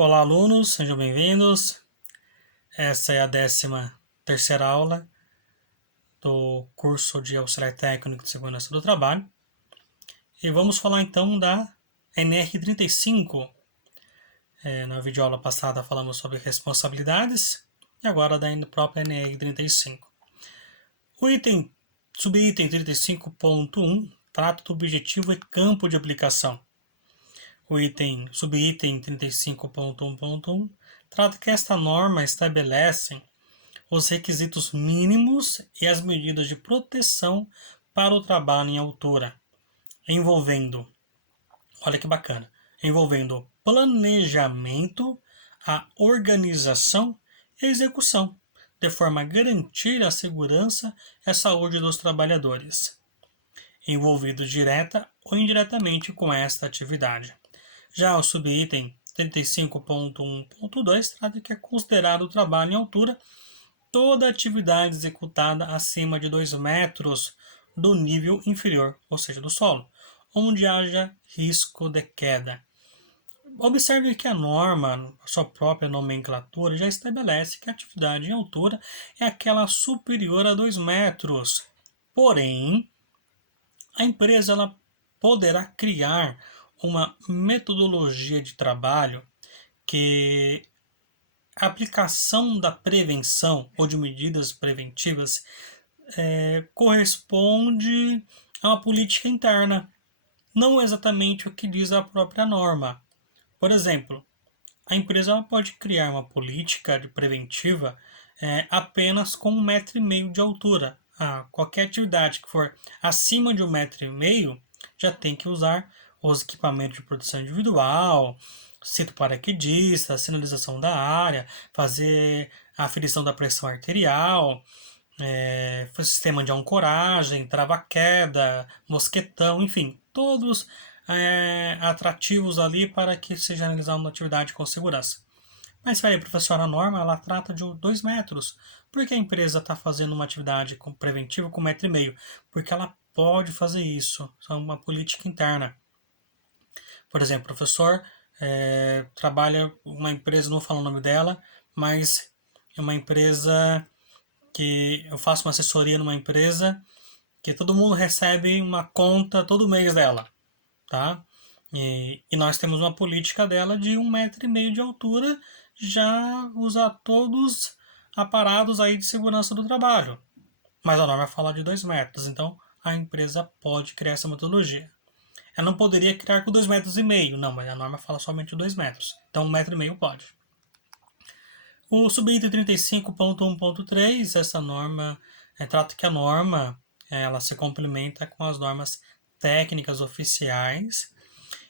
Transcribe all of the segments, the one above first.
Olá, alunos, sejam bem-vindos. Essa é a 13ª aula do curso de Auxiliar Técnico de Segurança do Trabalho. E vamos falar então da NR35. Na videoaula passada falamos sobre responsabilidades e agora da própria NR35. O subitem 35.1 trata do objetivo e campo de aplicação. O subitem 35.1.1 trata que esta norma estabelece os requisitos mínimos e as medidas de proteção para o trabalho em altura, envolvendo, olha que bacana, envolvendo planejamento, a organização e a execução, de forma a garantir a segurança e a saúde dos trabalhadores, envolvidos direta ou indiretamente com esta atividade. Já o subitem 35.1.2 trata que é considerado o trabalho em altura toda atividade executada acima de 2 metros do nível inferior, ou seja, do solo, onde haja risco de queda. Observe que a norma, sua própria nomenclatura, já estabelece que a atividade em altura é aquela superior a 2 metros. Porém, a empresa ela poderá criar uma metodologia de trabalho que a aplicação da prevenção ou de medidas preventivas corresponde a uma política interna, não exatamente o que diz a própria norma. Por exemplo, a empresa pode criar uma política de preventiva apenas com 1,5 m de altura. Qualquer atividade que for acima de 1,5 m já tem que usar os equipamentos de proteção individual, cinto paraquedista, sinalização da área, fazer a aferição da pressão arterial, sistema de ancoragem, trava-queda, mosquetão, enfim, todos atrativos ali para que seja realizada uma atividade com segurança. Mas peraí, professora, a norma ela trata de 2 metros. Por que a empresa está fazendo uma atividade preventiva com 1,5 m? Porque ela pode fazer isso. Isso é uma política interna. Por exemplo, o professor trabalha uma empresa, não vou falar o nome dela, mas é uma empresa que eu faço uma assessoria numa empresa que todo mundo recebe uma conta todo mês dela, tá? E nós temos uma política dela de 1,5 m de altura, já usar todos aparados aí de segurança do trabalho. Mas a norma fala de 2 metros, então a empresa pode criar essa metodologia. Ela não poderia criar com 2,5 m, não, mas a norma fala somente de 2 metros. Então 1,5 m pode. O subitem 35.1.3, essa norma trata que a norma ela se complementa com as normas técnicas oficiais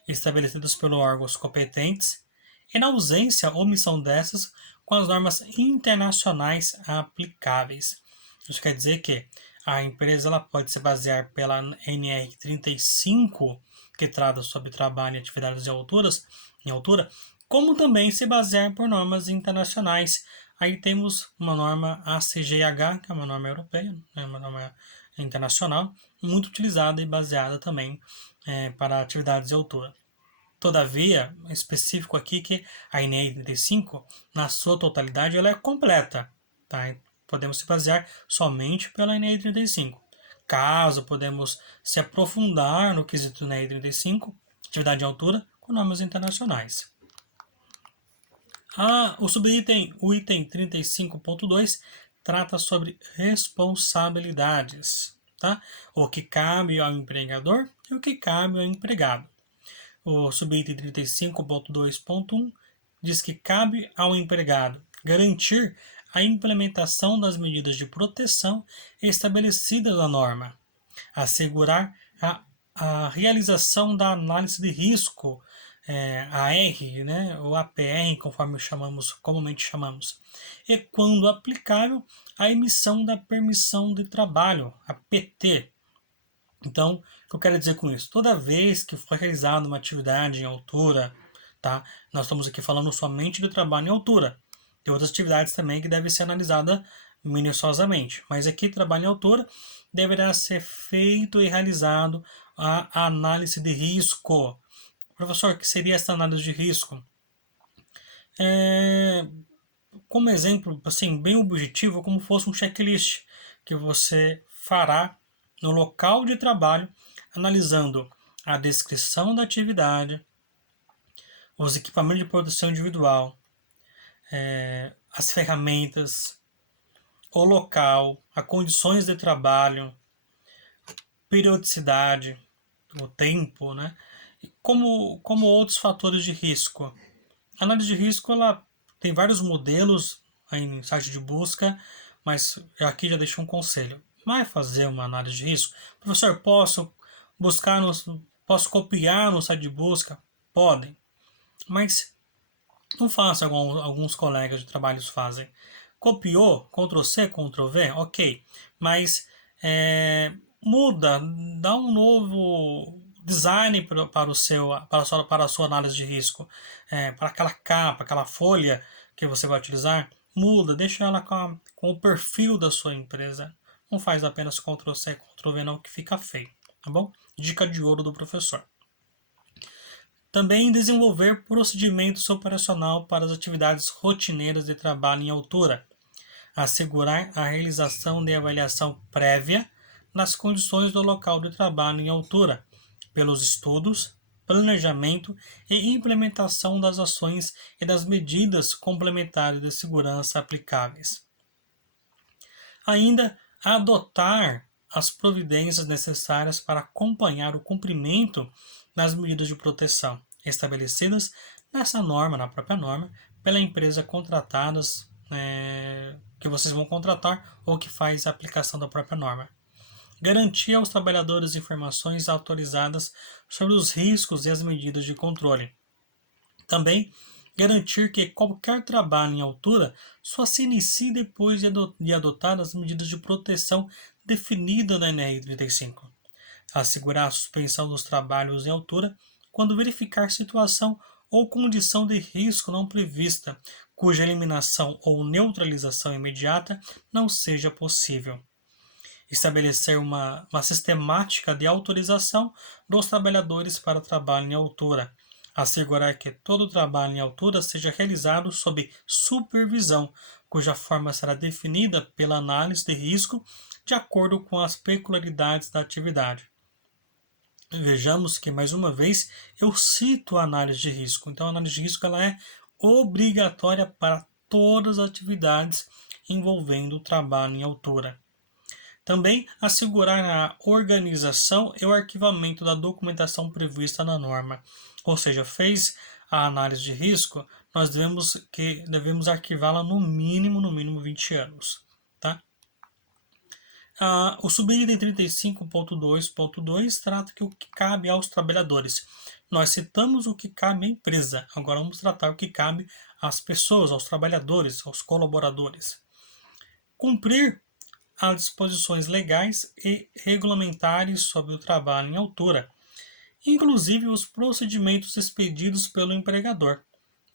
estabelecidas pelos órgãos competentes e, na ausência ou omissão dessas, com as normas internacionais aplicáveis. Isso quer dizer que a empresa ela pode se basear pela NR35, que trata sobre trabalho e atividades em altura, como também se basear por normas internacionais. Aí temos uma norma ACGH, que é uma norma europeia, uma norma internacional, muito utilizada e baseada também para atividades de altura. Todavia, é específico aqui que a NR35, na sua totalidade, ela é completa. Tá? Podemos se basear somente pela NR35. Caso podemos se aprofundar no quesito NR35, atividade de altura, com normas internacionais. O item 35.2 trata sobre responsabilidades, tá? O que cabe ao empregador e o que cabe ao empregado. O subitem 35.2.1 diz que cabe ao empregado garantir a implementação das medidas de proteção estabelecidas na norma, assegurar a realização da análise de risco, AR, né, ou APR, conforme comumente chamamos, e, quando aplicável, a emissão da permissão de trabalho, a PT. Então, o que eu quero dizer com isso? Toda vez que for realizada uma atividade em altura, tá? Nós estamos aqui falando somente do trabalho em altura. Tem outras atividades também que devem ser analisadas minuciosamente. Mas aqui, trabalho em altura, deverá ser feito e realizado a análise de risco. Professor, o que seria essa análise de risco? Como exemplo, assim, bem objetivo, como fosse um checklist que você fará no local de trabalho, analisando a descrição da atividade, os equipamentos de proteção individual, as ferramentas, o local, as condições de trabalho, periodicidade, o tempo, né? Como outros fatores de risco. A análise de risco ela tem vários modelos aí em site de busca, mas eu aqui já deixo um conselho. Vai fazer uma análise de risco? Professor, buscar no, posso copiar no site de busca? Podem, mas não faça como alguns colegas de trabalho fazem. Copiou, Ctrl C, Ctrl V, ok, mas muda, dá um novo design para a sua análise de risco, para aquela capa, aquela folha que você vai utilizar, muda, deixa ela com o perfil da sua empresa. Não faz apenas Ctrl C, Ctrl V não, que fica feio, tá bom? Dica de ouro do professor. Também desenvolver procedimentos operacional para as atividades rotineiras de trabalho em altura. Assegurar a realização de avaliação prévia nas condições do local de trabalho em altura, pelos estudos, planejamento e implementação das ações e das medidas complementares de segurança aplicáveis. Ainda adotar as providências necessárias para acompanhar o cumprimento das medidas de proteção estabelecidas nessa norma, na própria norma, pela empresa contratadas, que vocês vão contratar ou que faz a aplicação da própria norma. Garantir aos trabalhadores informações autorizadas sobre os riscos e as medidas de controle. Também garantir que qualquer trabalho em altura só se inicie depois de adotar as medidas de proteção definidas na NR35. Assegurar a suspensão dos trabalhos em altura quando verificar situação ou condição de risco não prevista, cuja eliminação ou neutralização imediata não seja possível. Estabelecer uma sistemática de autorização dos trabalhadores para trabalho em altura. Assegurar que todo o trabalho em altura seja realizado sob supervisão, cuja forma será definida pela análise de risco de acordo com as peculiaridades da atividade. Vejamos que, mais uma vez, eu cito a análise de risco. Então, a análise de risco ela é obrigatória para todas as atividades envolvendo o trabalho em altura. Também assegurar a organização e o arquivamento da documentação prevista na norma. Ou seja, fez a análise de risco, nós devemos arquivá-la no mínimo 20 anos. Tá? O subitem 35.2.2 trata que o que cabe aos trabalhadores. Nós citamos o que cabe à empresa, agora vamos tratar o que cabe às pessoas, aos trabalhadores, aos colaboradores. Cumprir as disposições legais e regulamentares sobre o trabalho em altura, inclusive os procedimentos expedidos pelo empregador.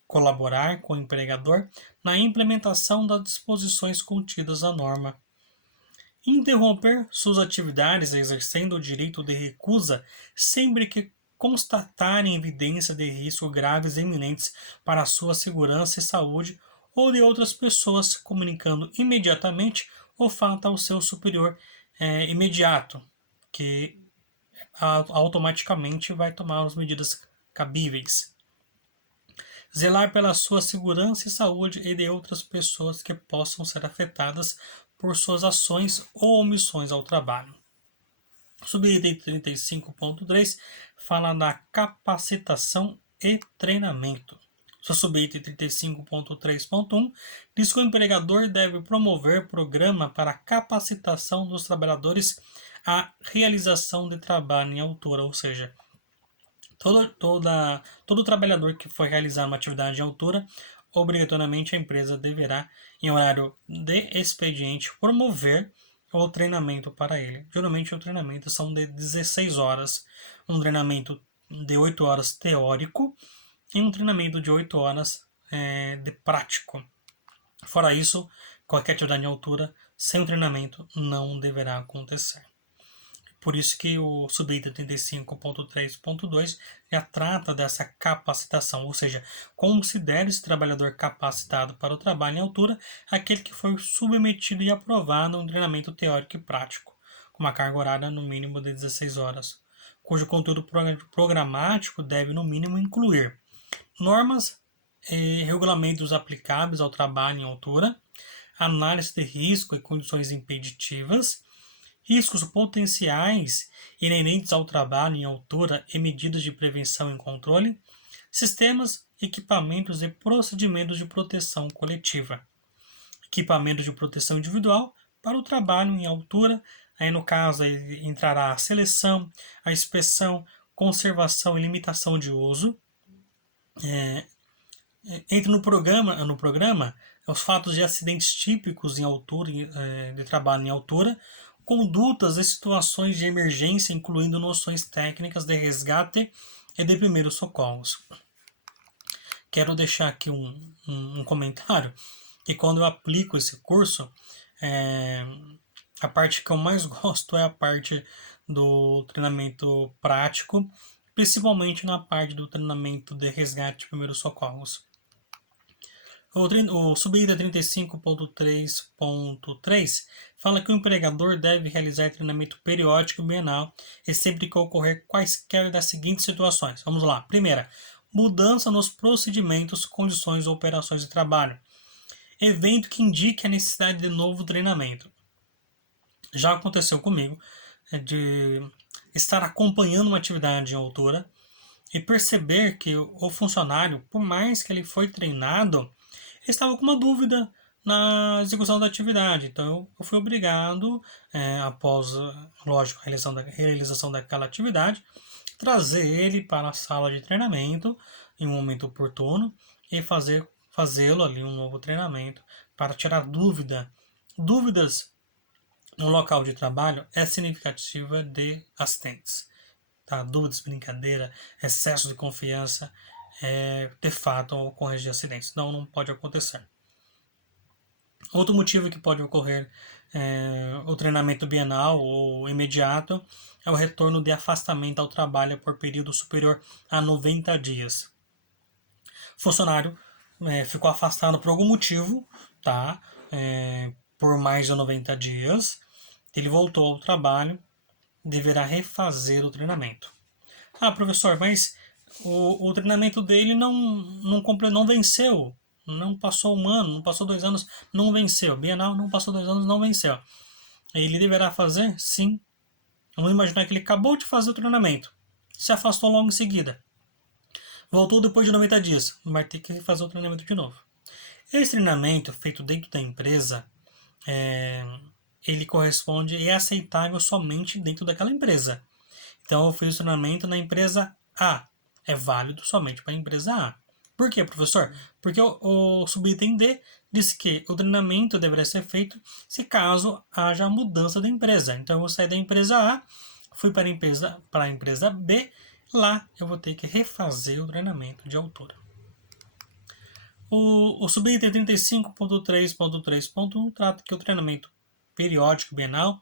Colaborar com o empregador na implementação das disposições contidas na norma. Interromper suas atividades exercendo o direito de recusa sempre que constatarem evidência de risco graves e iminentes para a sua segurança e saúde ou de outras pessoas, comunicando imediatamente o fato ao seu superior imediato, que automaticamente vai tomar as medidas cabíveis. Zelar pela sua segurança e saúde e de outras pessoas que possam ser afetadas por suas ações ou omissões ao trabalho. O subitem 35.3 fala da capacitação e treinamento. O subitem 35.3.1 diz que o empregador deve promover programa para capacitação dos trabalhadores à realização de trabalho em altura, ou seja, todo trabalhador que for realizar uma atividade em altura, obrigatoriamente a empresa deverá, em horário de expediente, promover o treinamento para ele. Geralmente o treinamento são de 16 horas, um treinamento de 8 horas teórico e um treinamento de 8 horas de prático. Fora isso, qualquer atividade em altura sem o treinamento não deverá acontecer. Por isso que o subitem 35.3.2 já trata dessa capacitação, ou seja, considera esse trabalhador capacitado para o trabalho em altura aquele que foi submetido e aprovado a um treinamento teórico e prático, com uma carga horária no mínimo de 16 horas, cujo conteúdo programático deve no mínimo incluir normas e regulamentos aplicáveis ao trabalho em altura, análise de risco e condições impeditivas, riscos potenciais inerentes ao trabalho em altura e medidas de prevenção e controle, sistemas, equipamentos e procedimentos de proteção coletiva, equipamentos de proteção individual para o trabalho em altura. Aí, no caso, aí entrará a seleção, a inspeção, conservação e limitação de uso. Entra no programa os fatos de acidentes típicos em altura, de trabalho em altura, condutas e situações de emergência, incluindo noções técnicas de resgate e de primeiros socorros. Quero deixar aqui um comentário, que quando eu aplico esse curso, a parte que eu mais gosto é a parte do treinamento prático, principalmente na parte do treinamento de resgate de primeiros socorros. O subitem 35.3.3 fala que o empregador deve realizar treinamento periódico bienal e sempre que ocorrer quaisquer das seguintes situações. Vamos lá. Primeira, mudança nos procedimentos, condições ou operações de trabalho. Evento que indique a necessidade de novo treinamento. Já aconteceu comigo de estar acompanhando uma atividade em altura e perceber que o funcionário, por mais que ele foi treinado, estava com uma dúvida na execução da atividade. Então, eu fui obrigado, após, lógico, a realização daquela atividade, trazer ele para a sala de treinamento em um momento oportuno e fazê-lo ali um novo treinamento para tirar dúvidas no local de trabalho é significativa de acidentes. Tá? Dúvidas, brincadeira, excesso de confiança, de fato, ocorrência de acidentes. Não pode acontecer. Outro motivo que pode ocorrer o treinamento bienal ou imediato é o retorno de afastamento ao trabalho por período superior a 90 dias. O funcionário ficou afastado por algum motivo, tá? Por mais de 90 dias. Ele voltou ao trabalho, deverá refazer o treinamento. Ah, professor, mas o treinamento dele não venceu. Não passou um ano, não passou 2 anos, não venceu. Bienal não passou 2 anos, não venceu. Ele deverá fazer? Sim. Vamos imaginar que ele acabou de fazer o treinamento. Se afastou logo em seguida. Voltou depois de 90 dias. Vai ter que fazer o treinamento de novo. Esse treinamento feito dentro da empresa, ele corresponde e é aceitável somente dentro daquela empresa. Então, eu fiz o treinamento na empresa A. É válido somente para a empresa A. Por quê, professor? Porque o subitem D diz que o treinamento deverá ser feito se caso haja mudança da empresa. Então, eu vou sair da empresa A, fui para a empresa B, lá eu vou ter que refazer o treinamento de altura. O subitem 35.3.3.1 trata que o treinamento periódico bienal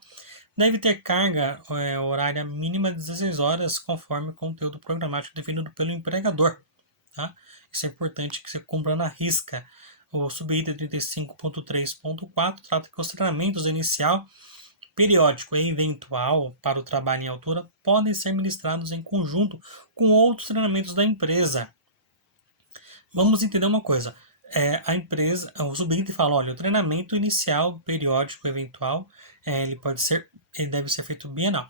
deve ter carga horária mínima de 16 horas, conforme o conteúdo programático definido pelo empregador. Tá? Isso é importante que você cumpra na risca. O subitem 35.3.4 trata que os treinamentos inicial, periódico e eventual para o trabalho em altura podem ser ministrados em conjunto com outros treinamentos da empresa. Vamos entender uma coisa. A empresa, o subitem fala, olha, o treinamento inicial, periódico, eventual, ele deve ser feito bienal.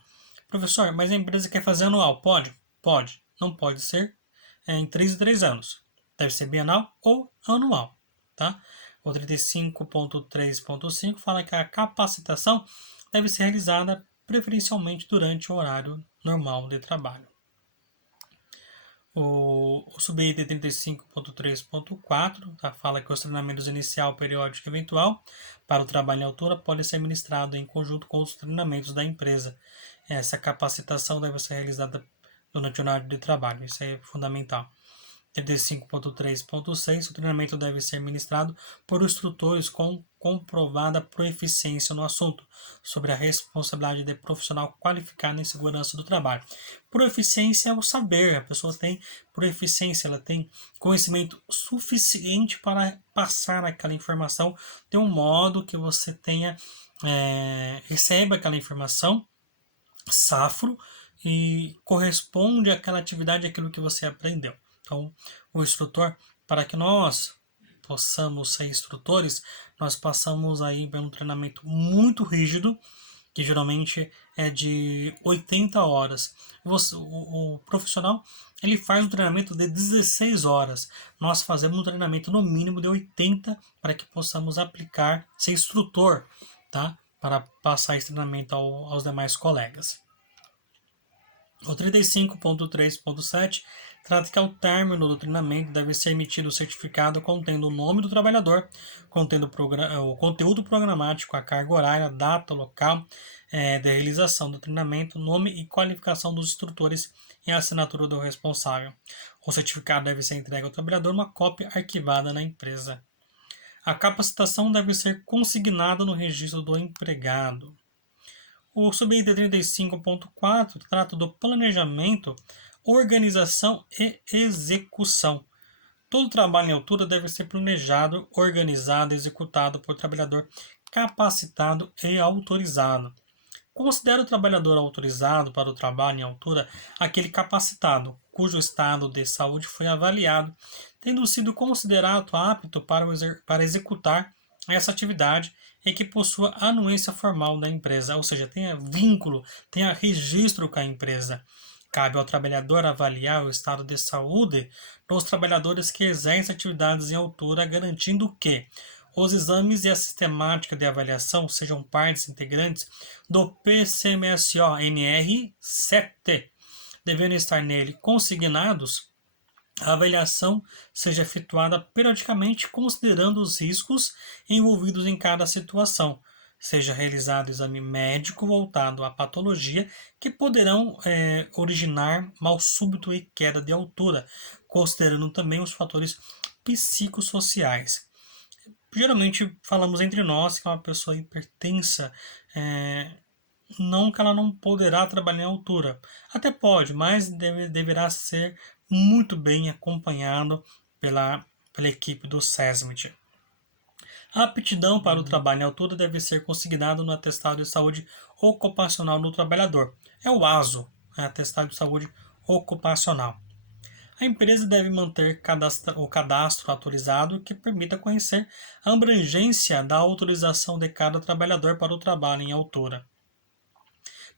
Professor, mas a empresa quer fazer anual? Pode? Pode. Não pode ser em 3 em 3 anos. Deve ser bienal ou anual. Tá? O 35.3.5 fala que a capacitação deve ser realizada preferencialmente durante o horário normal de trabalho. O subitem 35.3.4 fala que os treinamentos inicial, periódico e eventual para o trabalho em altura podem ser ministrados em conjunto com os treinamentos da empresa. Essa capacitação deve ser realizada durante o horário de trabalho, isso é fundamental. 35.3.6, o treinamento deve ser ministrado por instrutores com comprovada proeficiência no assunto, sobre a responsabilidade de profissional qualificado em segurança do trabalho. Proeficiência é o saber, a pessoa tem proeficiência, ela tem conhecimento suficiente para passar aquela informação de um modo que você tenha, receba aquela informação safro e corresponde àquela atividade, àquilo que você aprendeu. Então, o instrutor, para que nós possamos ser instrutores, nós passamos aí por um treinamento muito rígido, que geralmente é de 80 horas. O profissional, ele faz um treinamento de 16 horas. Nós fazemos um treinamento no mínimo de 80 para que possamos aplicar, ser instrutor, tá? Para passar esse treinamento aos demais colegas. O 35.3.7 trata que ao término do treinamento deve ser emitido o certificado contendo o nome do trabalhador, contendo o conteúdo programático, a carga horária, data, local de realização do treinamento, nome e qualificação dos instrutores e a assinatura do responsável. O certificado deve ser entregue ao trabalhador uma cópia arquivada na empresa. A capacitação deve ser consignada no registro do empregado. O subitem 35.4 trata do planejamento, organização e execução. Todo trabalho em altura deve ser planejado, organizado e executado por trabalhador capacitado e autorizado. Considera o trabalhador autorizado para o trabalho em altura aquele capacitado, cujo estado de saúde foi avaliado, tendo sido considerado apto para executar essa atividade e que possua anuência formal da empresa, ou seja, tenha vínculo, tenha registro com a empresa. Cabe ao trabalhador avaliar o estado de saúde dos trabalhadores que exercem atividades em altura, garantindo que os exames e a sistemática de avaliação sejam partes integrantes do PCMSO-NR 7, devendo estar nele consignados. A avaliação seja efetuada periodicamente considerando os riscos envolvidos em cada situação. Seja realizado exame médico voltado à patologia que poderão originar mal súbito e queda de altura, considerando também os fatores psicossociais. Geralmente falamos entre nós que uma pessoa hipertensa, não que ela não poderá trabalhar em altura. Até pode, mas deverá ser muito bem acompanhado pela equipe do SESMIT. A aptidão para o trabalho em altura deve ser consignada no atestado de saúde ocupacional do trabalhador. É o ASO, atestado de saúde ocupacional. A empresa deve manter o cadastro atualizado que permita conhecer a abrangência da autorização de cada trabalhador para o trabalho em altura.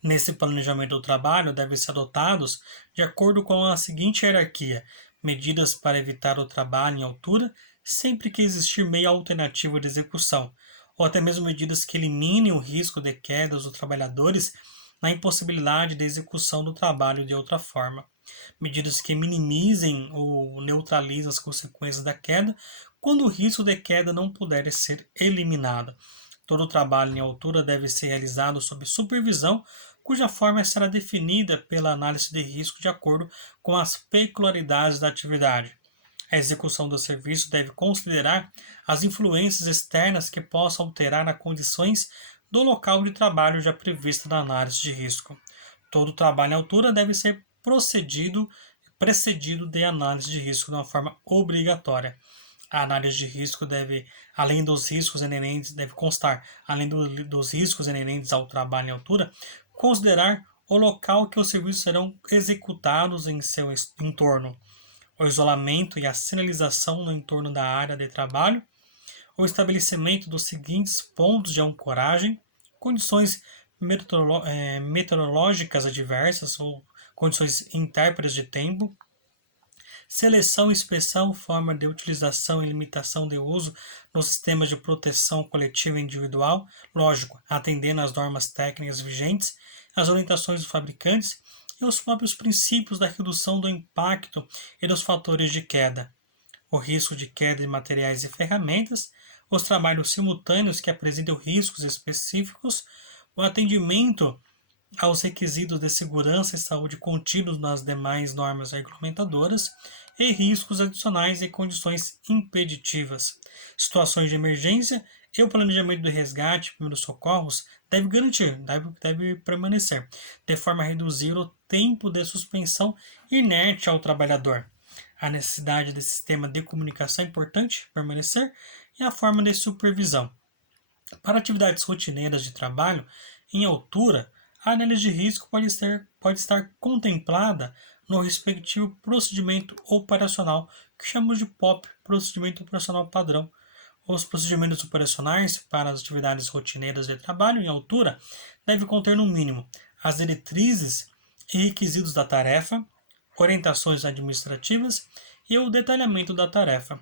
Nesse planejamento do trabalho devem ser adotados de acordo com a seguinte hierarquia: medidas para evitar o trabalho em altura, sempre que existir meio alternativo de execução, ou até mesmo medidas que eliminem o risco de quedas dos trabalhadores na impossibilidade de execução do trabalho de outra forma. Medidas que minimizem ou neutralizem as consequências da queda, quando o risco de queda não puder ser eliminado. Todo o trabalho em altura deve ser realizado sob supervisão, cuja forma será definida pela análise de risco de acordo com as peculiaridades da atividade. A execução do serviço deve considerar as influências externas que possam alterar as condições do local de trabalho já prevista na análise de risco. Todo trabalho em altura deve ser precedido de análise de risco de uma forma obrigatória. A análise de risco deve, além dos riscos inerentes, deve constar, além dos riscos inerentes ao trabalho em altura, considerar o local que os serviços serão executados em seu entorno, o isolamento e a sinalização no entorno da área de trabalho, o estabelecimento dos seguintes pontos de ancoragem, condições meteorológicas adversas ou condições intérpretes de tempo, seleção, inspeção, forma de utilização e limitação de uso nos sistemas de proteção coletiva e individual, lógico, atendendo às normas técnicas vigentes, as orientações dos fabricantes e os próprios princípios da redução do impacto e dos fatores de queda, o risco de queda de materiais e ferramentas, os trabalhos simultâneos que apresentam riscos específicos, o atendimento aos requisitos de segurança e saúde contidos nas demais normas regulamentadoras e riscos adicionais e condições impeditivas. Situações de emergência e o planejamento do resgate e primeiros socorros deve permanecer, de forma a reduzir o tempo de suspensão inerte ao trabalhador. A necessidade de sistema de comunicação é importante permanecer e a forma de supervisão. Para atividades rotineiras de trabalho em altura, a análise de risco pode estar contemplada no respectivo procedimento operacional, que chamamos de POP, Procedimento Operacional Padrão. Os procedimentos operacionais para as atividades rotineiras de trabalho em altura devem conter, no mínimo, as diretrizes e requisitos da tarefa, orientações administrativas e o detalhamento da tarefa,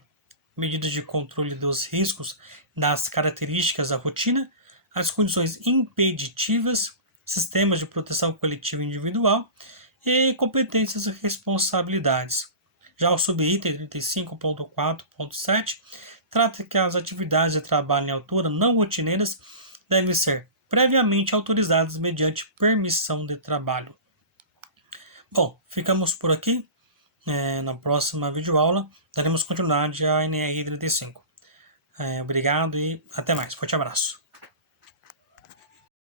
medidas de controle dos riscos, das características da rotina, as condições impeditivas, sistemas de proteção coletiva e individual e competências e responsabilidades. Já o subitem 35.4.7 trata que as atividades de trabalho em altura não rotineiras devem ser previamente autorizadas mediante permissão de trabalho. Bom, ficamos por aqui. Na próxima videoaula daremos continuidade à NR 35. Obrigado e até mais. Forte abraço.